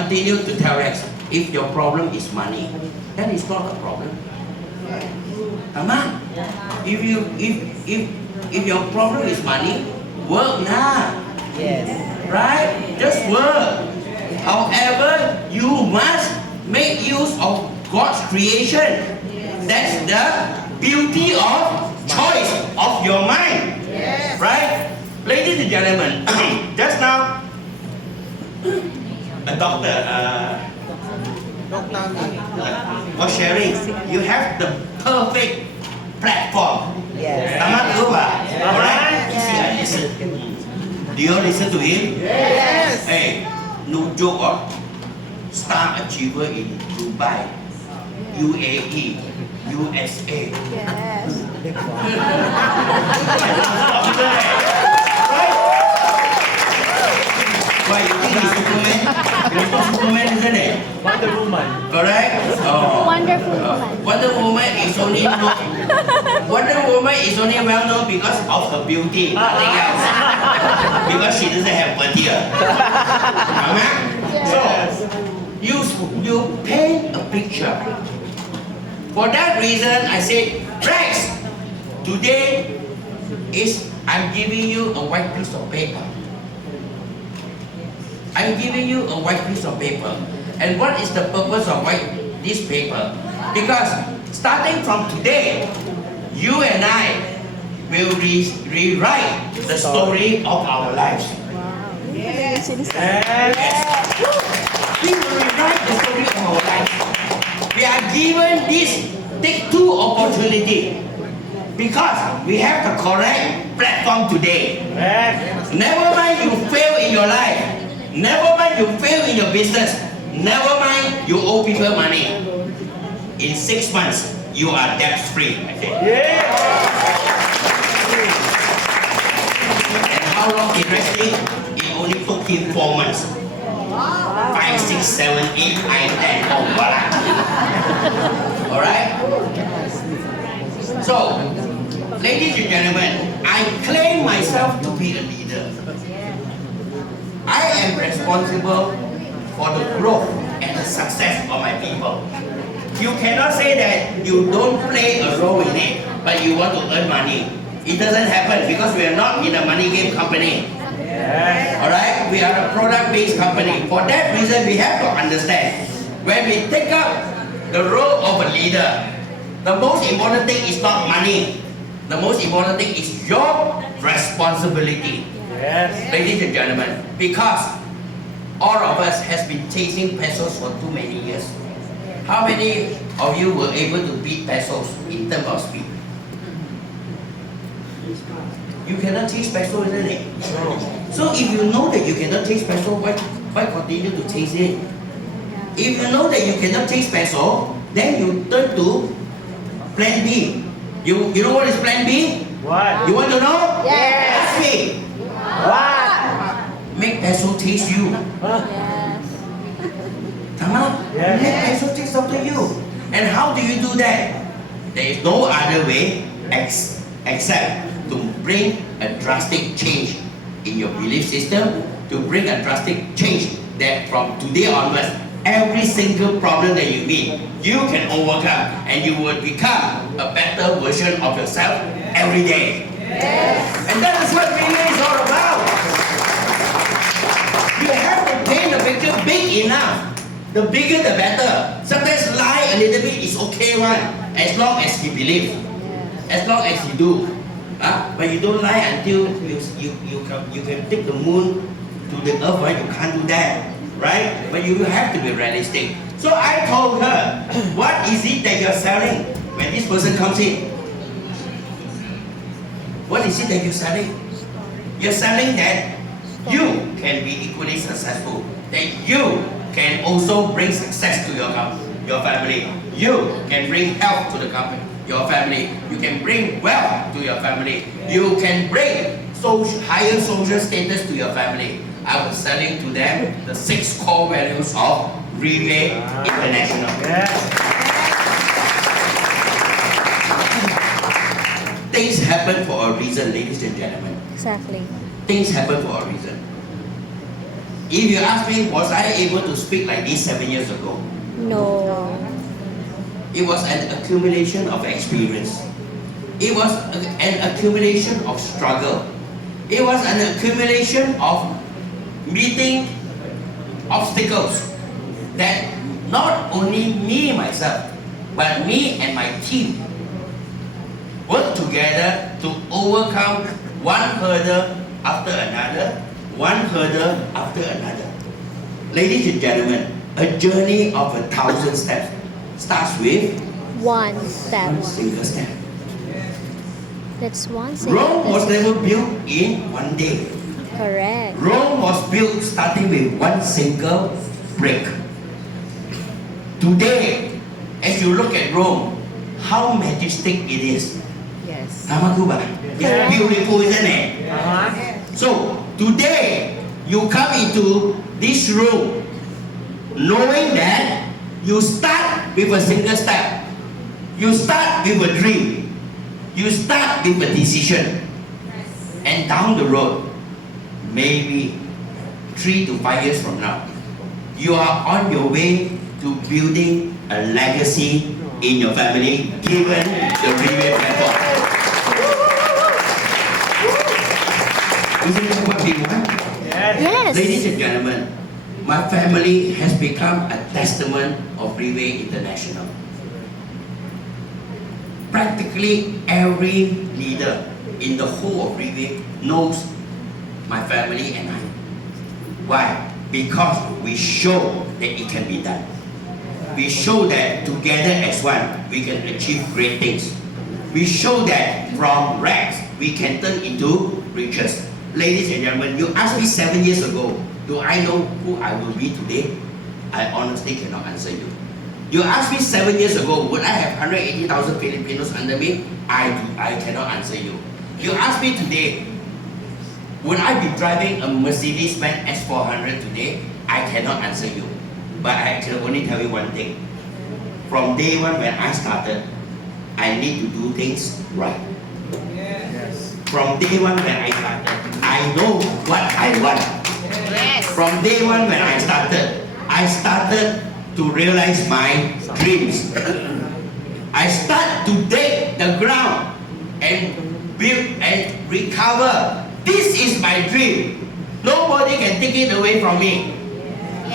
continue to tell Rex, if your problem is money, then it's not a problem. Amen. If your problem is money, work now. Yes. Right? Just work. However, you must make use of God's creation. That's the beauty of choice of your mind. Right? Ladies and gentlemen, just now, a doctor was sharing, you have the perfect platform. Yes. Alright? Listen. Do you listen to him? Yes. Hey, no joke, star achiever in Dubai, UAE, USA. Yes. Why you think he's Superman? He's not Superman, isn't it? Wonder Woman. Correct? Oh. Wonderful woman. Wonder Woman is only well known because of her beauty, nothing else. Because she doesn't have birthday. Amen? So, you paint a picture. For that reason, I said, Rex, today I'm giving you a white piece of paper. I'm giving you a white piece of paper. And what is the purpose of this paper? Because starting from today, you and I will rewrite the story of our lives. Yes. Yes. We will rewrite the story of our lives. We are given this take two opportunity because we have the correct platform today. Never mind you fail in your life. Never mind you fail in your business. Never mind you owe people money. In 6 months, you are debt free. Okay? And how long did Rex take? It only took him 4 months. 5, 6, 7, 8, 9, 10. Oh, voila. Alright? So, ladies and gentlemen, I claim myself to be a leader. I am responsible for the growth and the success of my people. You cannot say that you don't play a role in it, but you want to earn money. It doesn't happen because we are not in a money game company. Alright? We are a product-based company. For that reason, we have to understand, when we take up the role of a leader, the most important thing is not money. The most important thing is your responsibility. Yes. Ladies and gentlemen, because all of us has been chasing pesos for too many years. How many of you were able to beat pesos in terms of speed? You cannot chase pesos, isn't it? So if you know that you cannot chase pesos, why continue to chase it? If you know that you cannot chase pesos, then you turn to plan B. You know what is plan B? What? You want to know? Yes. Ask me. What? Make peso chase you. Yes. Come on. Yes. Make peso chase after you. And how do you do that? There is no other way except to bring a drastic change in your belief system, to bring a drastic change that from today onwards, every single problem that you meet, you can overcome and you will become a better version of yourself every day. Yes. And that is what failure is all about. You have to paint the picture big enough. The bigger the better. Sometimes lie a little bit is okay one, as long as you believe, as long as you do. But you don't lie until you can take the moon to the earth, right? You can't do that, right? But you have to be realistic. So I told her, what is it that you're selling when this person comes in? What is it that you're selling? You're selling that you can be equally successful, that you can also bring success to your family. You can bring health to the company, your family. You can bring wealth to your family. You can bring higher social status to your family. I was selling to them the 6 core values of Ring Raymond International. Things happen for a reason, ladies and gentlemen. Exactly. Things happen for a reason. If you ask me, was I able to speak like this 7 years ago? No. It was an accumulation of experience. It was an accumulation of struggle. It was an accumulation of meeting obstacles that not only me myself, but me and my team work together to overcome one hurdle after another, one hurdle after another. Ladies and gentlemen, a journey of 1,000 steps starts with One step. one single step. That's one single Rome was step. never built in one day. Correct. Rome was built starting with one single brick. Today, as you look at Rome, how majestic it is. Yes. Namakuba. It's Correct. beautiful, isn't it? So, today, you come into this room knowing that you start with a single step. You start with a dream. You start with a decision. And down the road, maybe 3 to 5 years from now, you are on your way to building a legacy in your family given the Ring platform. Isn't that what we want? Yes. Ladies and gentlemen, my family has become a testament of Freeway International. Practically every leader in the whole of Freeway knows my family and I. Why? Because we show that it can be done. We show that together as one, we can achieve great things. We show that from rags, we can turn into riches. Ladies and gentlemen, you asked me 7 years ago, do I know who I will be today? I honestly cannot answer you. You asked me 7 years ago, would I have 180,000 Filipinos under me? I cannot answer you. You asked me today, would I be driving a Mercedes-Benz S400 today? I cannot answer you. But I can only tell you one thing. From day one when I started, I need to do things right. From day one when I started, I know what I want. From day one when I started to realize my dreams. I start to dig the ground and build and recover. This is my dream. Nobody can take it away from me.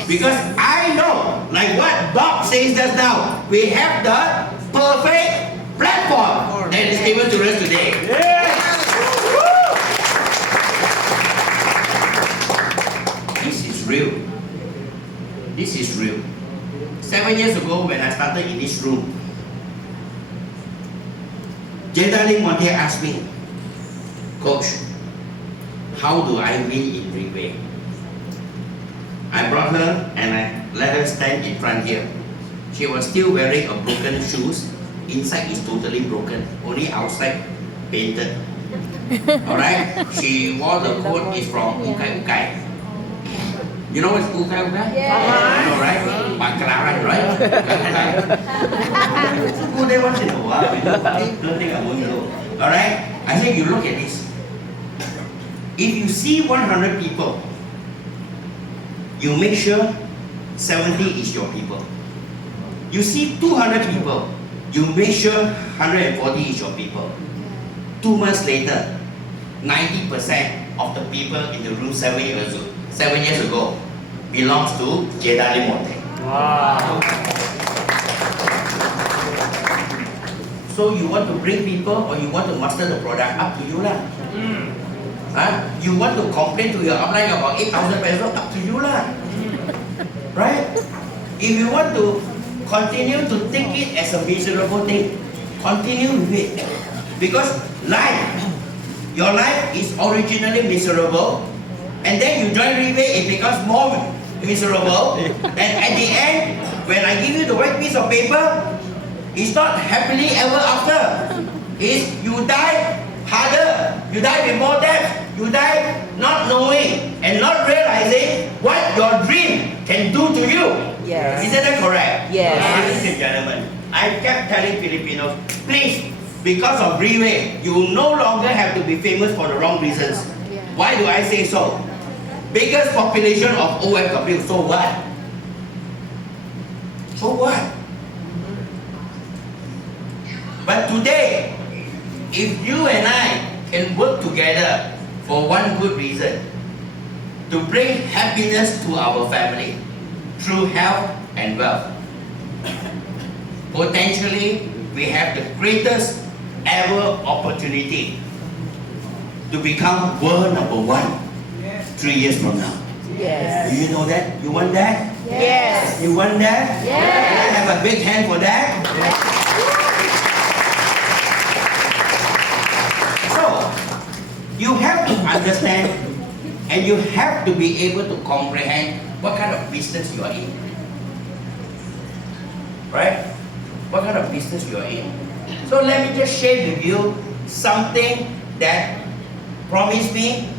Because I know, like what Bob says just now, we have the perfect platform that is given to us today. This is real. This is real. 7 years ago when I started in this room, Ring Raymond Thong asked me, Coach, how do I win in Freeway? I brought her and I let her stand in front here. She was still wearing a broken shoes. Inside is totally broken, only outside painted. Alright? She wore the coat is from Ukai Ukai. You know what's Ukai Ukai? Yeah. You know, right? Baclaran, right? Go there once in a while. Don't think I won't know. Alright? I said, you look at this. If you see 100 people, you make sure 70 is your people. You see 200 people, you make sure 140 is your people. 2 months later, 90% of the people in the room 7 years ago belongs to Ring Raymond Thong. Wow. So you want to bring people or you want to master the product, up to you lah. You want to complain to your upline about 8,000 pesos, up to you lah. Right? If you want to continue to take it as a miserable thing, continue with it. Because your life is originally miserable, and then you join Rebate, it becomes more miserable, and at the end, when I give you the white piece of paper, it's not happily ever after. It's you die harder, you die with more debt, you die not knowing and not realizing what your dream can do to you. Yes. Isn't that correct? Yes. Ladies and gentlemen, I kept telling Filipinos, please, because of Rebate, you no longer have to be famous for the wrong reasons. Why do I say so? biggest population of OFW. So what? So what? But today, if you and I can work together for one good reason, to bring happiness to our family through health and wealth, potentially we have the greatest ever opportunity to become world number one 3 years from now. Yes. Do you know that? You want that? Yes. You want that? Yes. Can I have a big hand for that? So, you have to understand and you have to be able to comprehend what kind of business you are in. Right? What kind of business you are in. So let me just share with you something that promise me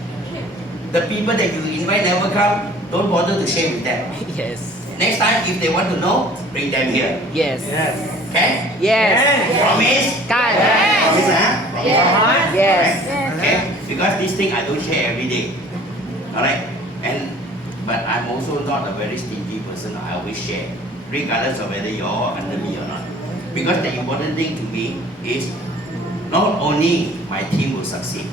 the people that you invite never come, don't bother to share with them. Yes. Next time if they want to know, bring them here. Yes. Okay? Yes. Promise? Kan. Promise, huh? Promise? Yes. Okay? Because this thing I don't share every day. Alright? But I'm also not a very stingy person. I always share, regardless of whether you're all under me or not. Because the important thing to me is not only my team will succeed,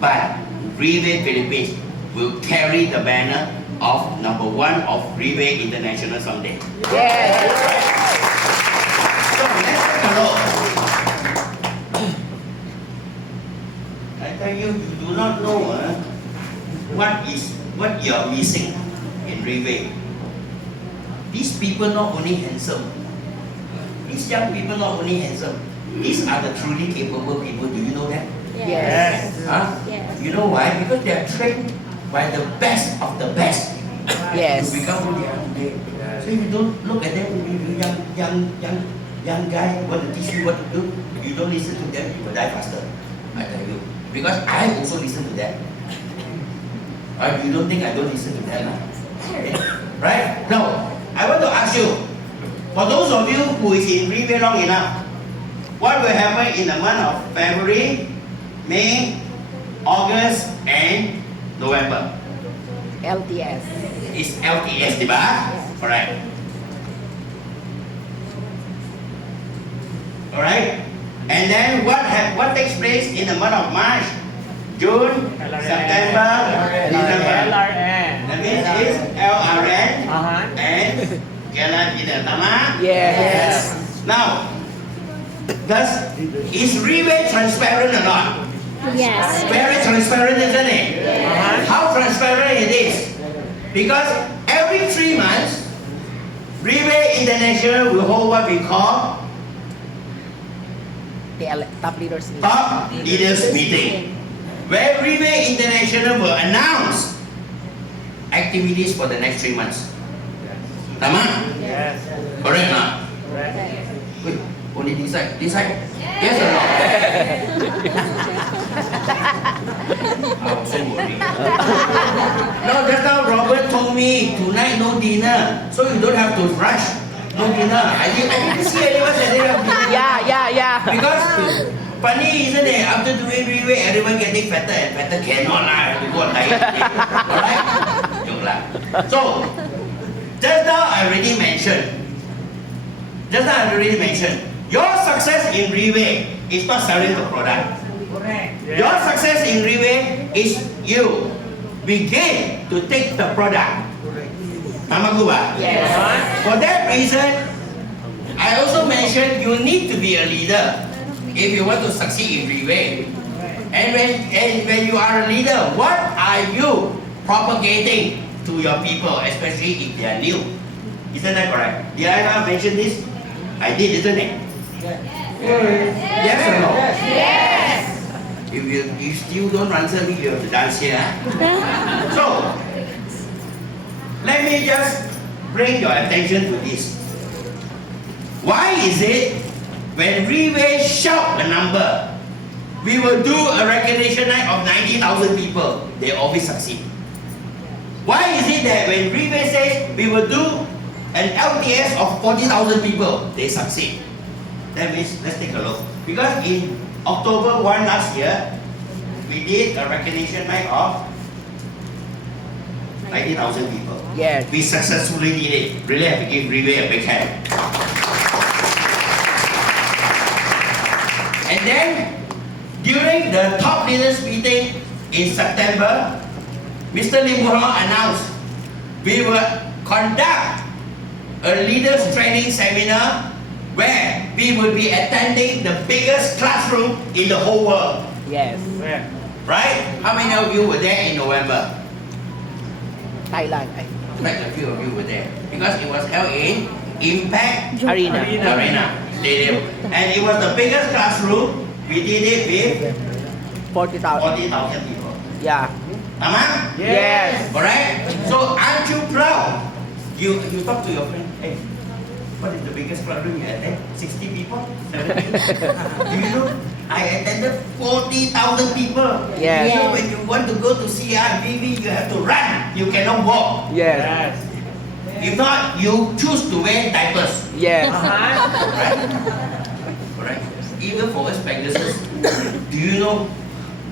but Ring Philippines will carry the banner of number one of Ring International someday. Yes. So let's take a look. I tell you, you do not know what you are missing in Ring. These people not only handsome. These young people not only handsome. These are the truly capable people. Do you know that? Yes. Huh? Yes. You know why? Because they are trained by the best of the best Yes. to become who they are today. So if you don't look at them, you young guy want to teach you what to do, you don't listen to them, you will die faster. I tell you. Because I also listen to them. Right? You don't think I don't listen to them? Okay. Right? Now, I want to ask you, for those of you who is in Ring long enough, what will happen in the month of February, May, August, and November? LTS. It's LTS, diba? Alright. Alright? And then what takes place in the month of March, June, September, December? LRN. That means it's LRN and Jalan Tama. Yes. Now, is Ring transparent or not? Yes. Very transparent, isn't it? How transparent it is? Because every 3 months, Ring International will hold what we call The top leaders meeting. Top Leaders Meeting, where Ring International will announce activities for the next 3 months. Tama? Yes. Correct or not? Correct. Wait, only decide. Decide? Yes or no? I'm so worried. No, just now Robert told me tonight no dinner, so you don't have to rush. No dinner. I didn't see anyone that they have dinner. Yeah. Because funny, isn't it? After doing Ring, everyone getting fatter and fatter. Cannot lah. Have to go on diet. Alright? Joke lah. So, just now I already mentioned. Your success in Ring is not selling the product. Correct. Your success in Ring is you begin to take the product. Tama ko ba? Yes. For that reason, I also mentioned you need to be a leader if you want to succeed in Ring. And when you are a leader, what are you propagating to your people, especially if they are new? Isn't that correct? Did I not mention this? I did, isn't it? Yes or no? Yes. If you still don't answer me, you have to dance here. So, let me just bring your attention to this. Why is it when Ring shout a number, we will do a recognition night of 90,000 people, they always succeed? Why is it that when Ring says we will do an LTS of 40,000 people, they succeed? That means, let's take a look. Because in October 1 last year, we did a recognition night of 90,000 people. Yes. We successfully did it. Really have to give Ring Raymond a big hand. And then, during the top leaders meeting in September, Mr. Lim announced we will conduct a leaders training seminar where we will be attending the biggest classroom in the whole world. Yes. Where? Right? How many of you were there in November? Thailand. Quite a few of you were there. Because it was held in Impact Arena. Arena Stadium. And it was the biggest classroom. We did it with 40,000. 40,000 people. Yeah. Tamam? Yes. Alright? So aren't you proud? You talk to your friend, hey, what is the biggest classroom you attend? 60 people? 70? Do you know? I attended 40,000 people. Yes. You know when you want to go to CRVV, you have to run. You cannot walk. Yes. Yes. If not, you choose to wear diapers. Yes. Alright? Even for us pregnancies, do you know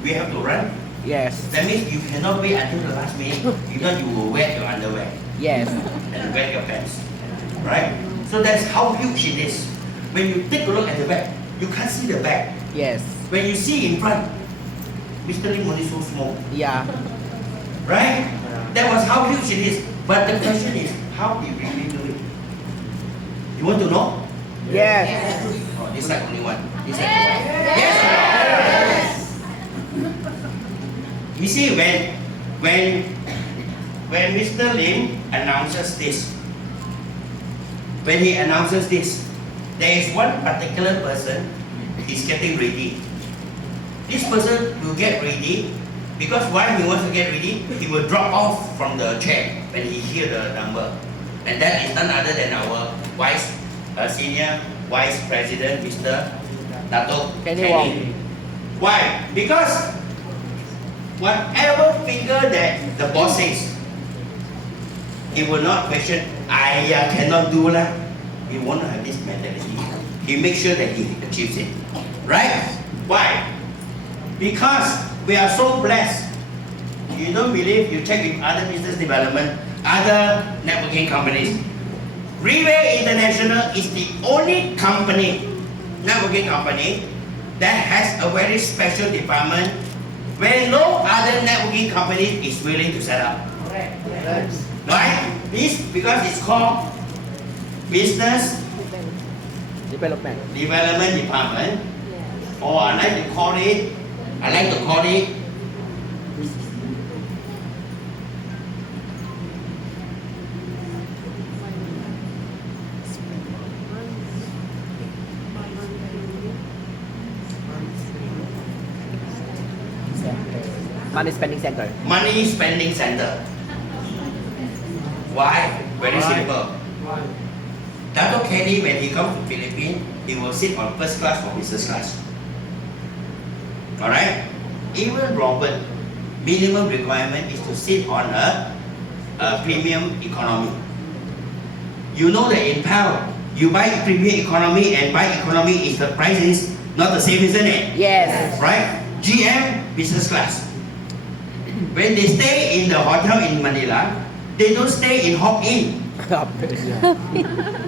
we have to run? Yes. That means you cannot wait until the last minute. If not, you will wet your underwear Yes. and wet your pants. Right? So that's how huge it is. When you take a look at the back, you can't see the back. Yes. When you see in front, Mr. Lim only so small. Yeah. Right? That was how huge it is. But the question is, how did we really do it? You want to know? Yes. Oh, this side only one. This side only one. Yes. You see, when Mr. Lim announces this, when he announces this, there is one particular person is getting ready. This person will get ready because while he wants to get ready, he will drop off from the chair when he hear the number. And that is none other than our senior vice president, Mr. Dato' Kenny Wong. Kenny. Why? Because whatever figure that the boss says, he will not question, I cannot do lah. He won't have this mentality. He makes sure that he achieves it. Right? Why? Because we are so blessed. You don't believe, you check with other business development, other networking companies. Relay International is the only company, networking company, that has a very special department where no other networking company is willing to set up. Yes. Right? This because it's called Business Development. Development Department, or I like to call it Money spending center. Money Spending Center. Why? Very simple. Dato' Kenny, when he comes to Philippines, he will sit on first class or business class. Alright? Even Robert, minimum requirement is to sit on a premium economy. You know that in PAL, you buy premium economy and buy economy is the price is not the same, isn't it? Yes. Right? GM, business class. When they stay in the hotel in Manila, they don't stay in Hop Inn.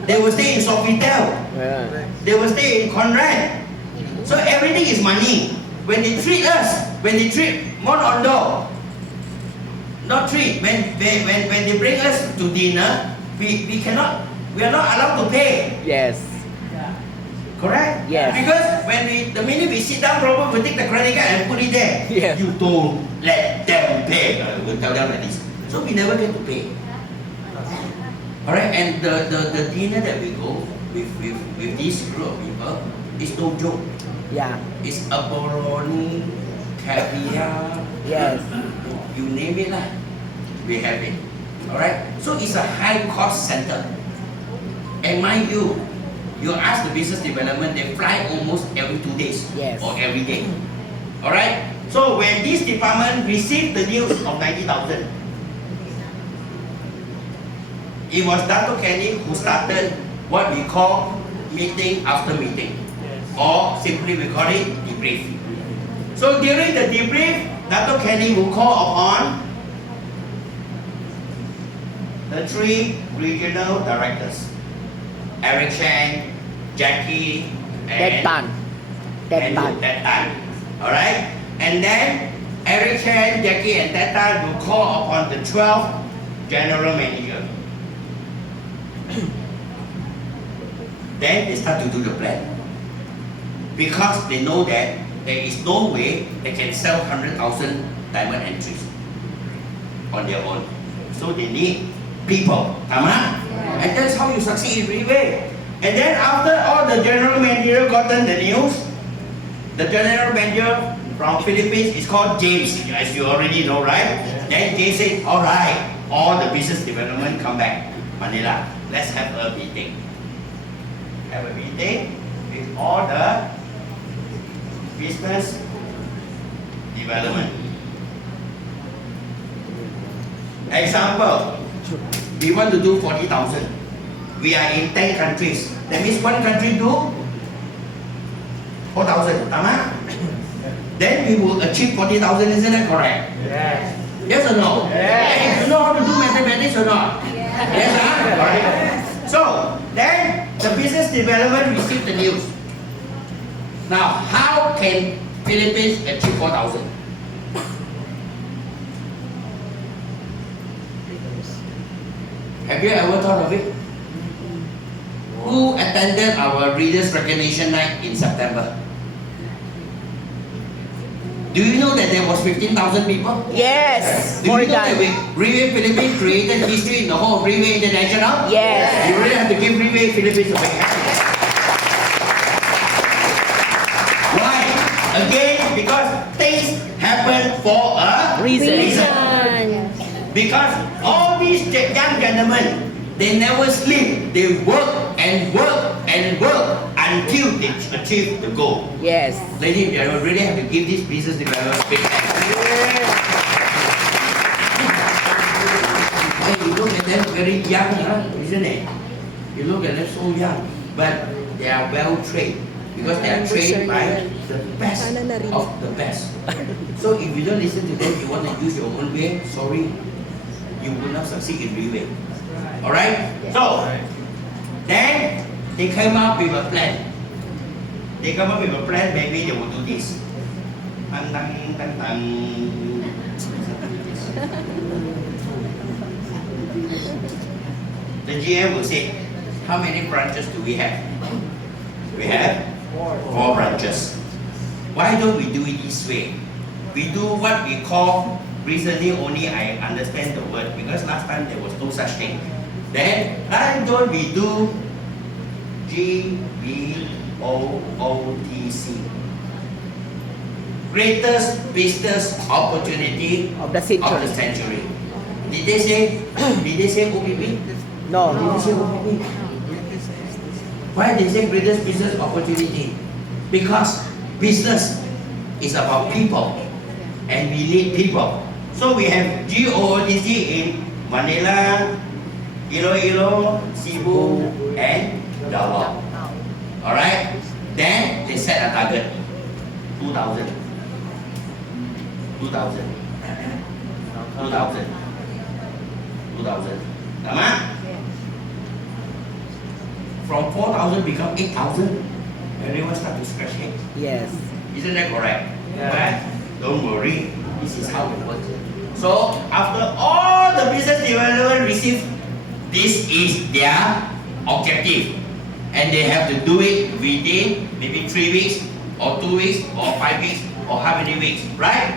They will stay in Sofitel. Yeah. They will stay in Conrad. So everything is money. When they treat us, when they treat Monondo, not treat, when they bring us to dinner, we are not allowed to pay. Yes. Correct? Yes. Because when the minute we sit down, Robert will take the credit card and put it there. Yes. You don't let them pay. We'll tell them like this. So we never get to pay. Alright, and the dinner that we go with this group of people is no joke. Yeah. It's abalone, caviar, Yes. you name it lah. We have it. Alright? So it's a high cost center. And mind you, you ask the business development, they fly almost every 2 days. Yes. Or every day. Alright? So when this department received the news of 90,000, it was Dato' Kenny who started what we call meeting after meeting. Or simply we call it debrief. So during the debrief, Dato' Kenny will call upon the 3 regional directors, Eric Chan, Jackie, That Tan. That Tan. That Tan. Alright? And then Eric Chan, Jackie, and That Tan will call upon the 12 general manager. Then they start to do the plan. Because they know that there is no way they can sell 100,000 diamond entries on their own. So they need people. And that's how you succeed in Relay. And then after all the general manager gotten the news, the general manager from Philippines is called James, as you already know, right? Then James said, alright, all the business development come back, Manila. Let's have a meeting. Have a meeting with all the business development. Example, we want to do 40,000. We are in 10 countries. That means one country do 4,000. Then we will achieve 40,000, isn't that correct? Yes. Yes or no? Yes. You know how to do mathematics or not? Yes, huh? So, then the business development received the news. Now, how can Philippines achieve 4,000? Have you ever thought of it? Who attended our Readers Recognition Night in September? Do you know that there was 15,000 people? Yes. Do More you know that than. Relay Philippines created history in the whole of Relay International? Yes. You really have to give Relay Philippines a big hand. Why? Again, because things happen for a Reason. Because all these young gentlemen, they never sleep. They work and work and work until they achieve the goal. Yes. Ladies and gentlemen, really have to give this business development a big hand. Hey, you look at them very young, huh? Isn't it? You look at them so young, but they are well trained because they are trained by the best of the best. So if you don't listen to them, you want to use your own way, sorry, you will not succeed in Relay. Alright? So, then they came up with a plan. They come up with a plan, maybe they will do this. Tang, tang, tang, tang. The GM will say, how many branches do we have? We have 4 branches. Why don't we do it this way? We do what we call, recently only I understand the word because last time there was no such thing. Then, why don't we do GBOOTC? Greatest business opportunity Of the century. century. Did they say OPP? No. Did they say OPP? Why they say greatest business opportunity? Because business is about people and we need people. So we have GOOTC in Manila, Iloilo, Cebu, and Davao. Alright? Then they set a target 2,000. 2,000. 2,000. 2,000. Tama? From 4,000 become 8,000. Everyone start to scratch head. Yes. Isn't that correct? Yeah. But don't worry, this is how it works. So after all the business development receive, this is their objective. And they have to do it within maybe 3 weeks, or 2 weeks, or 5 weeks, or how many weeks, right?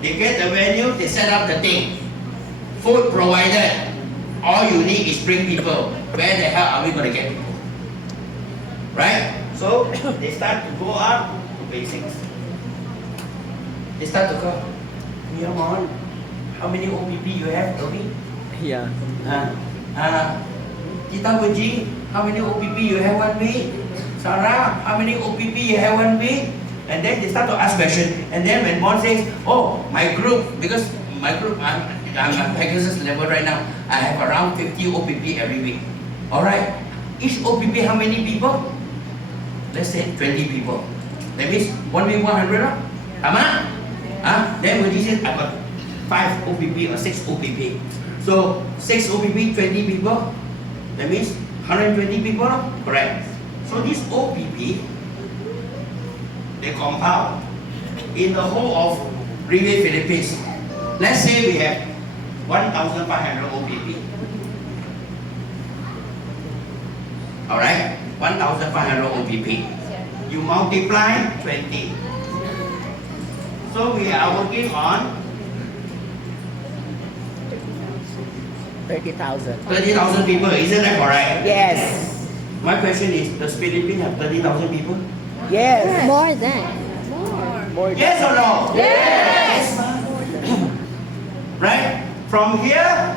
They get the venue, they set up the thing. Food provided. All you need is bring people. Where the hell are we going to get people? Right? So they start to go up to basics. They start to go, come on, how many OPP you have, Robbie? Yeah. Tita Baji, how many OPP you have 1 week? Sarah, how many OPP you have 1 week? And then they start to ask questions. And then when Bon says, oh, my group, because my group, I'm at Pegasus level right now, I have around 50 OPP every week. Alright, each OPP how many people? Let's say 20 people. That means 1 week 100, Then when he says, I got 5 OPP or 6 OPP. So 6 OPP, 20 people. That means 120 people, no? Correct. So this OPP, they compound in the whole of Ring Philippines. Let's say we have 1,500 OPP. Alright? 1,500 OPP. You multiply 20. So we are working on 30,000. 30,000 people. Isn't that correct? Yes. My question is, does Philippines have 30,000 people? Yes. More than. More than. Yes or no? Yes. Right? From here,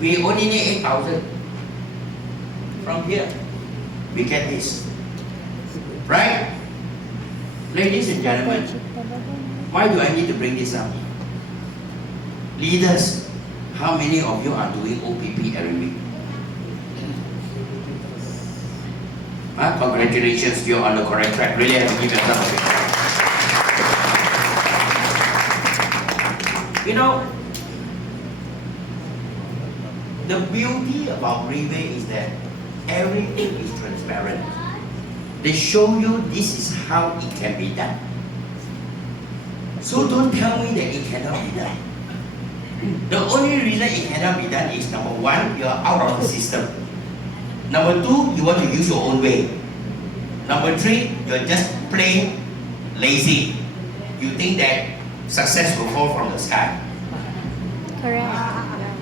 we only need 8,000. From here, we get this. Right? Ladies and gentlemen, why do I need to bring this up? Leaders, how many of you are doing OPP every week? Congratulations, you're on the correct track. Really have to give yourself a big clap. You know, the beauty about Ring is that everything is transparent. They show you this is how it can be done. So don't tell me that it cannot be done. The only reason it cannot be done is number one, you are out of the system. Number two, you want to use your own way. Number three, you're just plain lazy. You think that success will fall from the sky. Correct.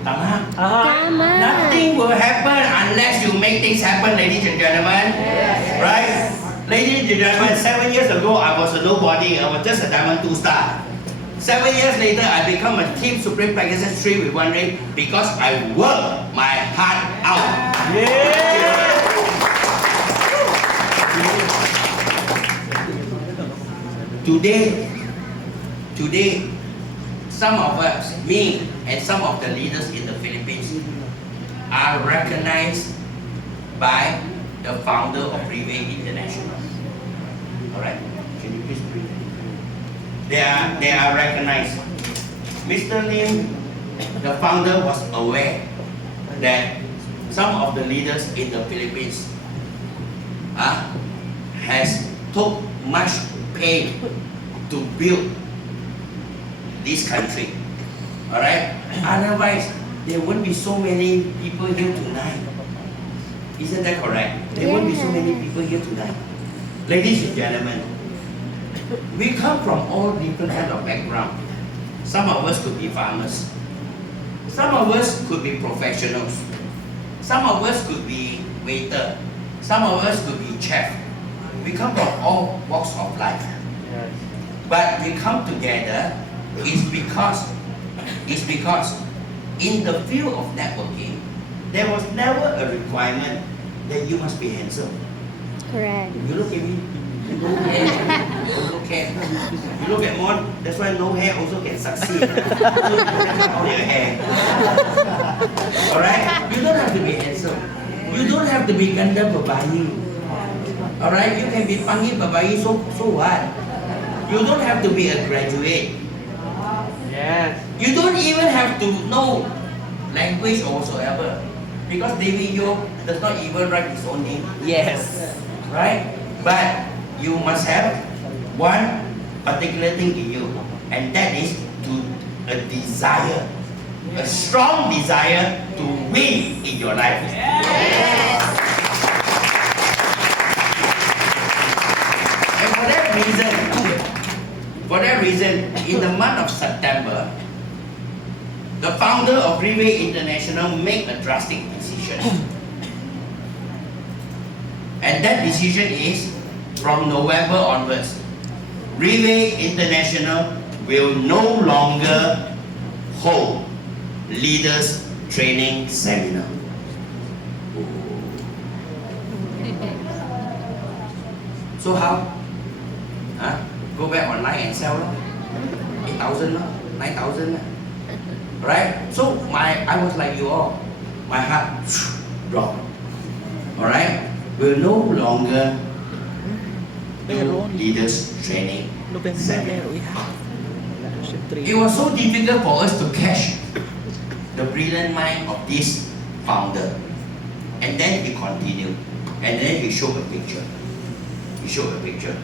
Tama? Tama. Nothing will happen unless you make things happen, ladies and gentlemen. Right? Ladies and gentlemen, 7 years ago, I was a nobody. I was just a Diamond 2 star. 7 years later, I become a Team Supreme Pegasus 3 with 1 ring because I worked my heart out. Today, some of us, me and some of the leaders in the Philippines are recognized by the founder of Ring International. Alright? Can you please bring that? They are recognized. Mr. Lim, the founder, was aware that some of the leaders in the Philippines has took much pain to build this country. Alright? Otherwise, there won't be so many people here tonight. Isn't that correct? There won't be so many people here tonight. Ladies and gentlemen, we come from all different kind of background. Some of us could be farmers. Some of us could be professionals. Some of us could be waiter. Some of us could be chef. We come from all walks of life. But we come together is because in the field of networking, there was never a requirement that you must be handsome. Correct. You look at me, no hair, also can. You look at Mon, that's why no hair also can succeed. So you don't have all your hair. Alright? You don't have to be handsome. You don't have to be ganda babayi. Alright? You can be pangi babayi, so what? You don't have to be a graduate. Yes. You don't even have to know language or whatsoever. Because David Yo does not even write his own name. Yes. Right? But you must have one particular thing in you, and that is a desire, a strong desire to win in your life. And for that reason, in the month of September, the founder of Ring International made a drastic decision. And that decision is, from November onwards, Ring International will no longer hold leaders training seminar. So how? Go back online and sell 8,000, 9,000. Right? So I was like you all. My heart dropped. Alright? We'll no longer do leaders training seminar. it was so difficult for us to catch the brilliant mind of this founder. And then he continued. And then he showed a picture. He showed a picture.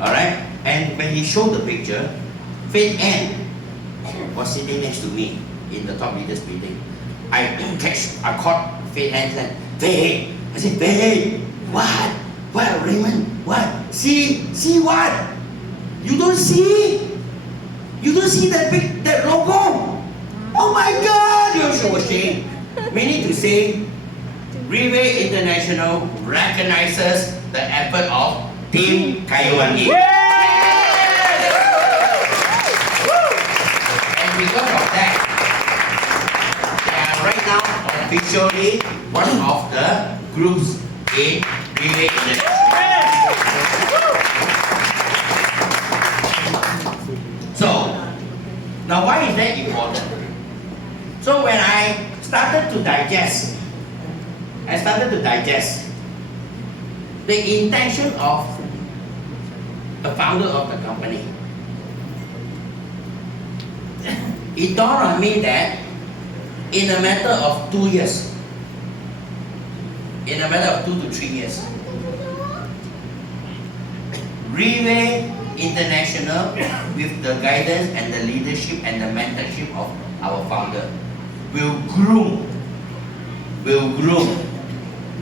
Alright? And when he showed the picture, Faith Ann was sitting next to me in the top leaders meeting. I caught Faith Ann and said, Faith! I said, Faith! What? What, Raymond? What? See what? You don't see? You don't see that logo? Oh my God! You're so ashamed. Meaning to say, Riway International recognizes the effort of Team Kayuwangi. And because of that, they are right now officially one of the groups in Riway International. So, now why is that important? So when I started to digest the intention of the founder of the company. It dawned on me that in a matter of 2 years, in a matter of 2 to 3 years, Riway International, with the guidance and the leadership and the mentorship of our founder, will groom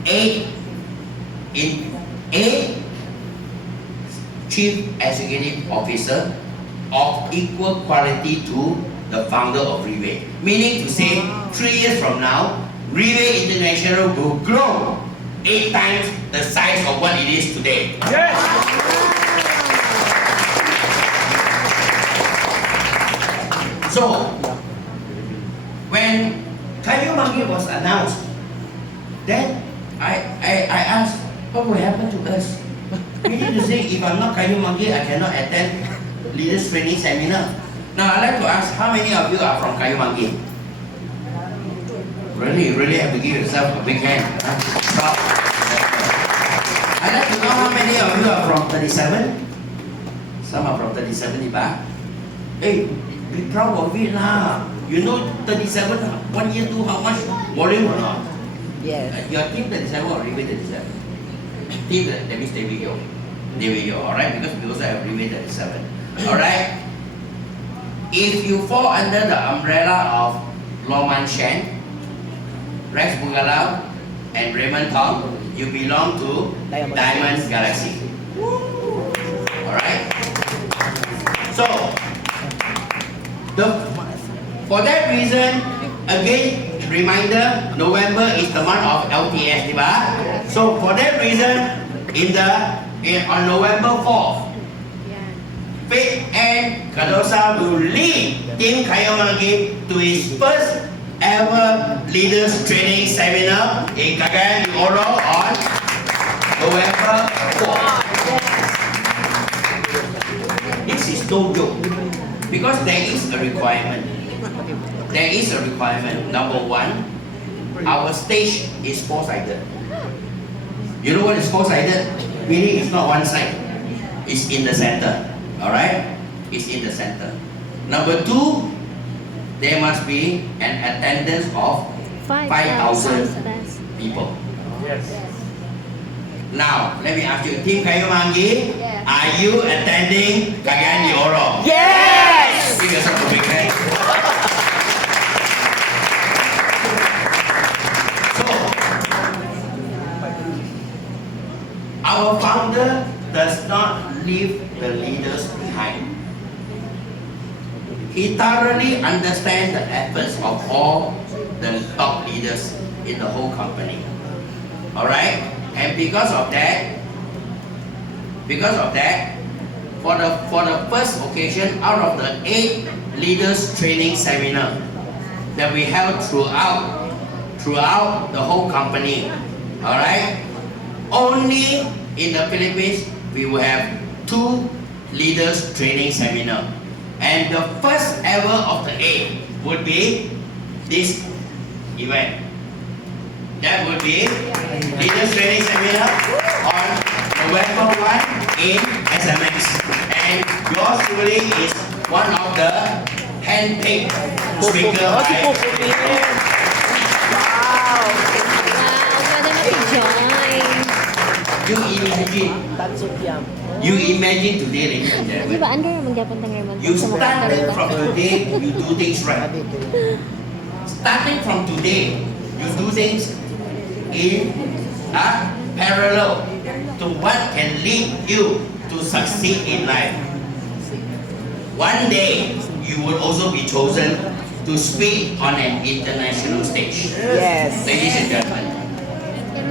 8 chief executive officer of equal quality to the founder of Riway. Meaning to say, 3 years from now, Riway International will grow 8 times the size of what it is today. Yes. So, when Kayuwangi was announced, then I asked, what will happen to us? Meaning to say, if I'm not Kayuwangi, I cannot attend leaders training seminar. Now, I'd like to ask, how many of you are from Kayuwangi? You really have to give yourself a big hand. Stop. I'd like to know how many of you are from 37? Some are from 37 in back. Hey, be proud of it lah. You know 37, 1 year do how much volume or not? Yes. Your team 37 or Riway 37? Team that means they will go, alright? Because we also have Riway 37. Alright? If you fall under the umbrella of Loman Shen, Rex Bugalau, and Raymond Thong, you belong to Diamond Galaxy. Alright? So, for that reason, again, reminder, November is the month of LTS, diba? So for that reason, on November 4th, Faith and Kadosa will lead Team Kayuwangi to its first ever leaders training seminar in Cagayan de Oro on November 4th. This is no joke, because there is a requirement. There is a requirement. Number one, our stage is four-sided. You know what is four-sided? Meaning it's not one side. It's in the center. Alright? It's in the center. Number two, there must be an attendance of 5,000 people. Yes. Now, let me ask you, Team Kayuwangi, are you attending Cagayan de Oro? Yes. Give yourself a big hand. Our founder does not leave the leaders behind. He thoroughly understands the efforts of all the top leaders in the whole company. Alright? And because of that, for the first occasion out of the 8 leaders training seminar that we held throughout the whole company, alright? Only in the Philippines, we will have 2 leaders training seminar. And the first ever of the 8 would be this event. That would be leaders training seminar on November 1 in SMX. And yours truly is one of the handpicked speaker by Wow, pwede maki-join. you imagine today, ladies and Di gentlemen, ba, under naman gyapon tang Raymond you Thong sa mga started karga? from today, you do things right. Starting from today, you do things in parallel to what can lead you to succeed in life. One day, you will also be chosen to speak on an international stage. Yes. Ladies and gentlemen,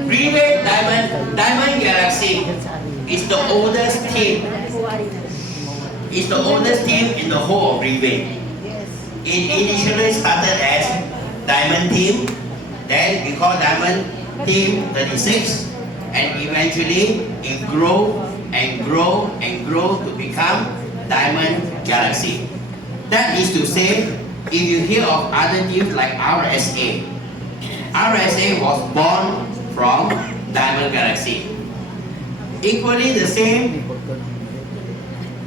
Ring Diamond Galaxy is the oldest team. It's the oldest team in the whole of Ring. It initially started as Diamond Team, then we call Diamond Team 36, and eventually it grew and grew and grew to become Diamond Galaxy. That is to say, if you hear of other teams like RSA, RSA was born from Diamond Galaxy. Equally the same,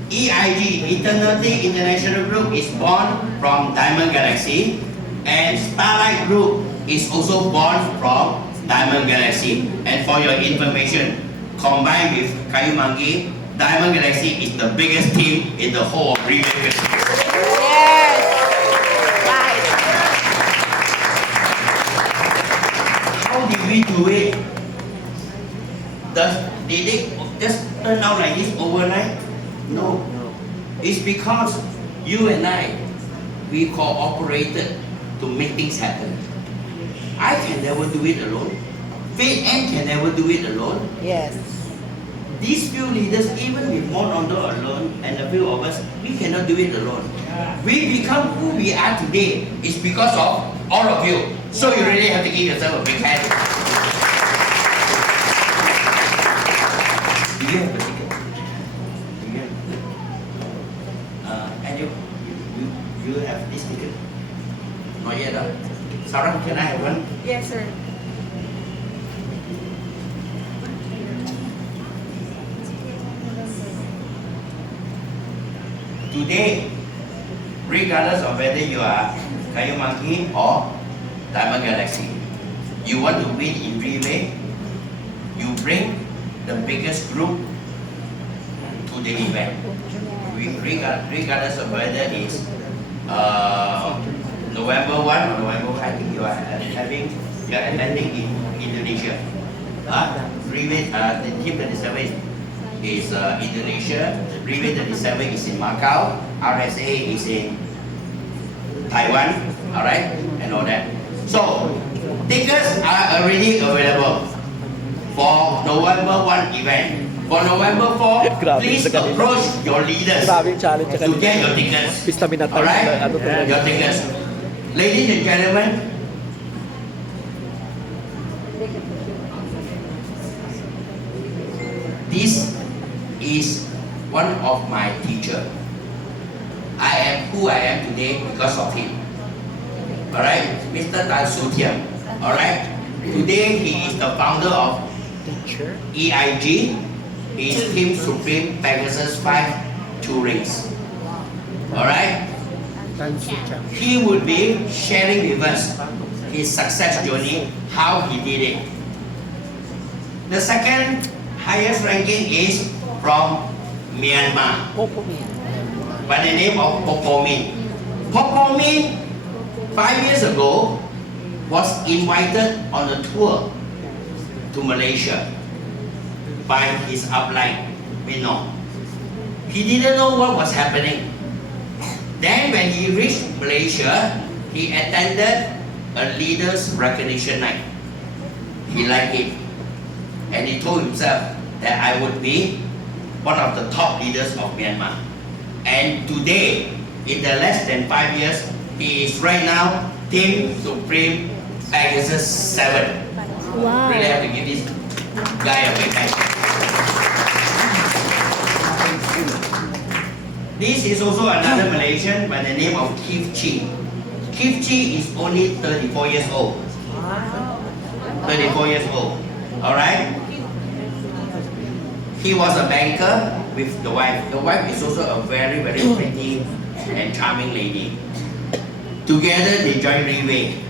EIG, Eternity International Group, is born from Diamond Galaxy, and Starlight Group is also born from Diamond Galaxy. And for your information, combined with Kayu Mangi, Diamond Galaxy is the biggest team in the whole of Ring. Yes. Right. How did we do it? Did it just turn out like this overnight? No. It's because you and I, we cooperated to make things happen. I can never do it alone. Faith Ann can never do it alone. Yes. These few leaders, even with Monondo alone and a few of us, we cannot do it alone. We become who we are today is because of all of you. So you really have to give yourself a big hand. Do you have a ticket? Do you have a ticket? And you have this ticket? Not yet, huh? Sarah, can I have one? Yes, sir. Today, regardless of whether you are Kayu Monkey or Diamond Galaxy, you want to win in relay, you bring the biggest group to the event. Regardless of whether it's November 1 or November 5, I think you are attending in Indonesia. Relay, the team 37 is Indonesia, Relay 37 is in Macau, RSA is in Taiwan, alright, and all that. So, tickets are already available for November 1 event. For November 4, please approach your leaders to get your tickets. Alright? Your tickets. Ladies and gentlemen, this is one of my teachers. I am who I am today because of him. Alright? Mr. Tan Su Tian. Alright? Today he is the founder of EIG. He is Team Supreme Pegasus 5 Tourings. Alright? He will be sharing with us his success journey, how he did it. The second highest ranking is from Myanmar by the name of Popomin. Popomin 5 years ago was invited on a tour to Malaysia by his upline, Mino. He didn't know what was happening. Then when he reached Malaysia, he attended a leaders recognition night. He liked it. And he told himself that I would be one of the top leaders of Myanmar. And today, in the less than 5 years, he is right now Team Supreme Pegasus 7. Wow. Really have to give this guy a big hand. This is also another Malaysian by the name of Keith Chi. Keith Chi is only 34 years old. 34 years old. Alright? He was a banker with the wife. The wife is also a very, very pretty and charming lady. Together they joined Ring.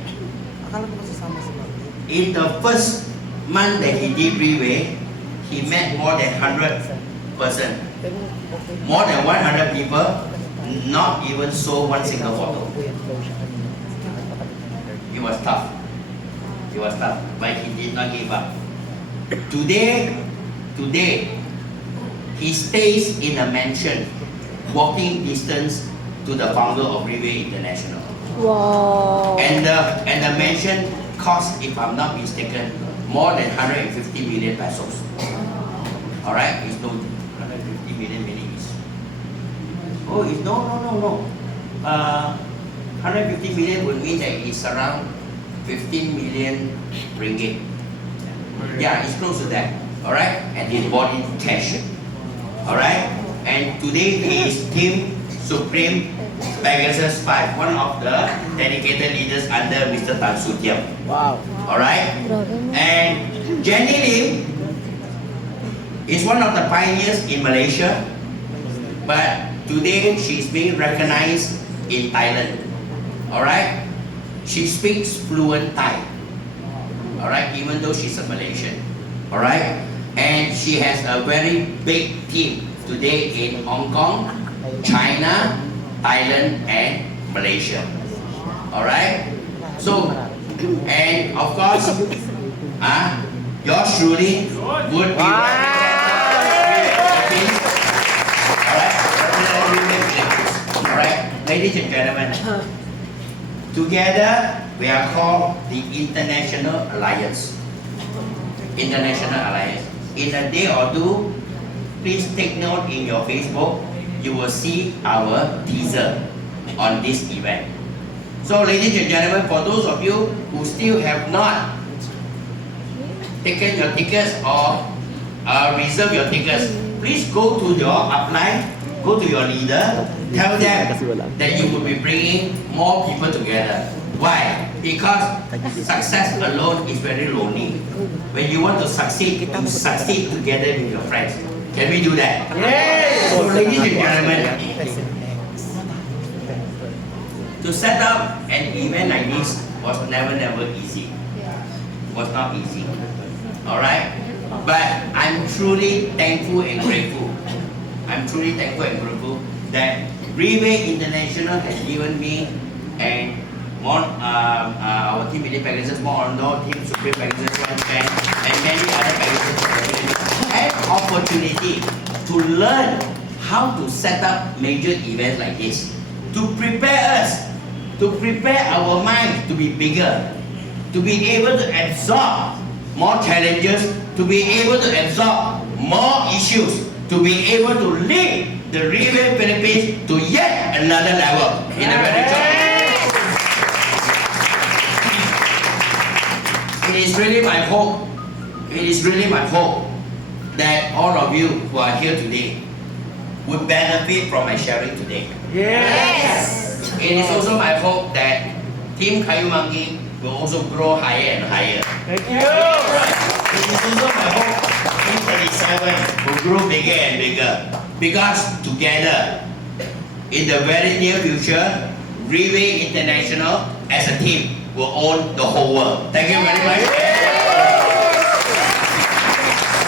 In the first month that he did Ring, he met more than 100 persons. More than 100 people, not even sold one single bottle. It was tough. It was tough, but he did not give up. Today, he stays in a mansion, walking distance to the founder of Ring International. Wow. And the mansion cost, if I'm not mistaken, more than 150 million pesos. All right, it's no 150 million meaning. Oh, it's no. 150 million would mean that it's around 15 million ringgit. Yeah, it's close to that. All right, and he bought it cash. All right, and today he is Team Supreme Pegasus 5, one of the dedicated leaders under Mr. Tan Su Tiam. Wow. All right, and Jenny Lim is one of the pioneers in Malaysia, but today she is being recognized in Thailand. All right, she speaks fluent Thai. All right, even though she's a Malaysian. All right, and she has a very big team today in Hong Kong, China, Thailand, and Malaysia. All right, so and of course, yours truly would be all right, ladies and gentlemen, together we are called the International Alliance. International Alliance. In a day or two, please take note in your Facebook, you will see our teaser on this event. So ladies and gentlemen, for those of you who still have not taken your tickets or reserve your tickets, please go to your upline, go to your leader, tell them that you will be bringing more people together. Why? Because success alone is very lonely. When you want to succeed, you succeed together with your friends. Can we do that? Yes! So ladies and gentlemen, to set up an event like this was never easy. Was not easy. Alright? But I'm truly thankful and grateful. I'm truly thankful and grateful that Ring International has given me and our team Elite Pegasus, more on Team Supreme Pegasus and many other Pegasus and opportunity to learn how to set up major events like this, to prepare us, to prepare our minds to be bigger, to be able to absorb more challenges, to be able to absorb more issues, to be able to lead the Ring Philippines to yet another level in a very short time. It is really my hope that all of you who are here today would benefit from my sharing today. Yes! It is also my hope that Team Kayu Monkey will also grow higher and higher. Thank you! It is also my hope Team 37 will grow bigger and bigger. Because together, in the very near future, Ring International as a team will own the whole world. Thank you very much.